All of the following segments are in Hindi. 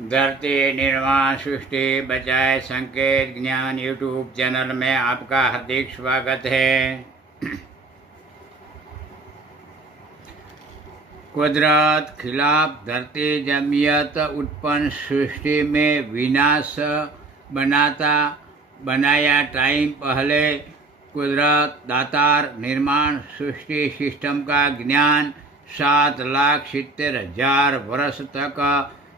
धरती निर्माण सृष्टि बचाए संकेत ज्ञान यूट्यूब चैनल में आपका हार्दिक स्वागत है। कुदरत खिलाफ धरती जमियत उत्पन्न सृष्टि में विनाश बनाया टाइम पहले कुदरत दातार निर्माण सृष्टि सिस्टम का ज्ञान 7,70,000 वर्ष तक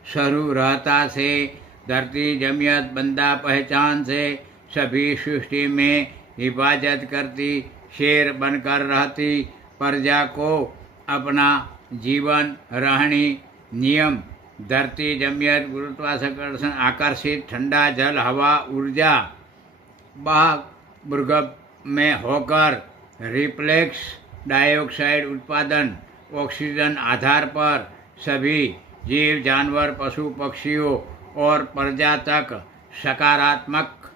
शुरू रहता से धरती जमियत बंदा पहचान से सभी सृष्टि में हिफाजत करती शेर बनकर रहती प्रजा को अपना जीवन रहनी नियम धरती जमियत गुरुत्वाकर्षण आकर्षित ठंडा जल हवा ऊर्जा भूगर्भ में होकर रिफ्लेक्स डाइऑक्साइड उत्पादन ऑक्सीजन आधार पर सभी जीव जानवर पशु पक्षियों और प्रजा तक सकारात्मक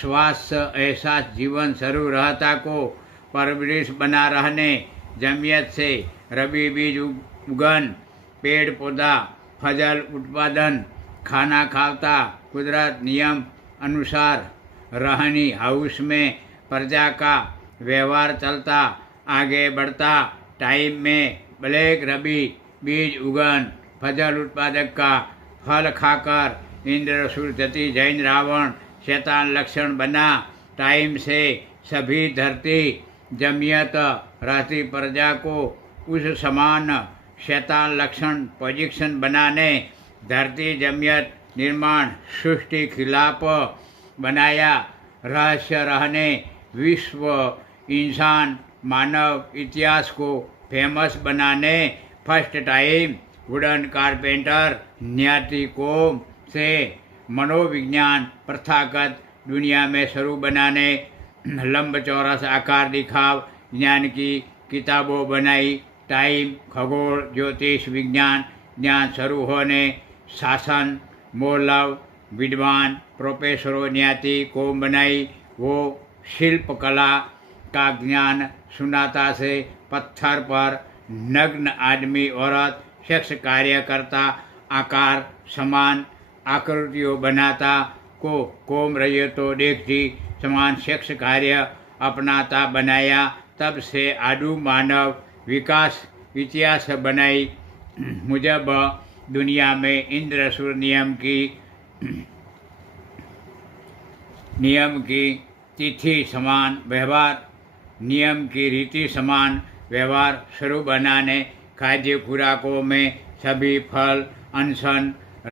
स्वास्थ्य एहसास जीवन शुरू रहता को परवरिश बना रहने जमियत से रबी बीज उगन पेड़ पौधा फजल उत्पादन खाना खाता कुदरत नियम अनुसार रहनी हाउस में प्रजा का व्यवहार चलता आगे बढ़ता टाइम में ब्लैक रबी बीज उगन फजल उत्पादक का फल खाकर इंद्र सुरजति जैन रावण शैतान लक्षण बना टाइम से सभी धरती जमियत रहती प्रजा को उस समान शैतान लक्षण पोजिशन बनाने धरती जमियत निर्माण सृष्टि खिलाफ बनाया रहस्य रहने विश्व इंसान मानव इतिहास को फेमस बनाने first time wooden carpenter Nyati कोम से मनोविज्ञान प्रथागत दुनिया में शुरू बनाने लंब चौरस आकार दिखाव ज्ञान की किताबों बनाई टाइम खगोल ज्योतिष विज्ञान ज्ञान शुरू होने शासन मोलव विद्वान प्रोफेसरों न्याती कोम बनाई वो शिल्प कला का ज्ञान सुनाता से पत्थर पर नग्न आदमी औरत सेक्स कार्य करता आकार समान आकृतियों बनाता को कोम रही तो देखती समान सेक्स कार्य अपनाता बनाया तब से आदु मानव विकास इतिहास बनाई मुजब दुनिया में इंद्र सूर्य नियम की तिथि समान व्यवहार नियम की रीति समान व्यवहार शुरू बनाने खाद्य खुराकों में सभी फल अनशन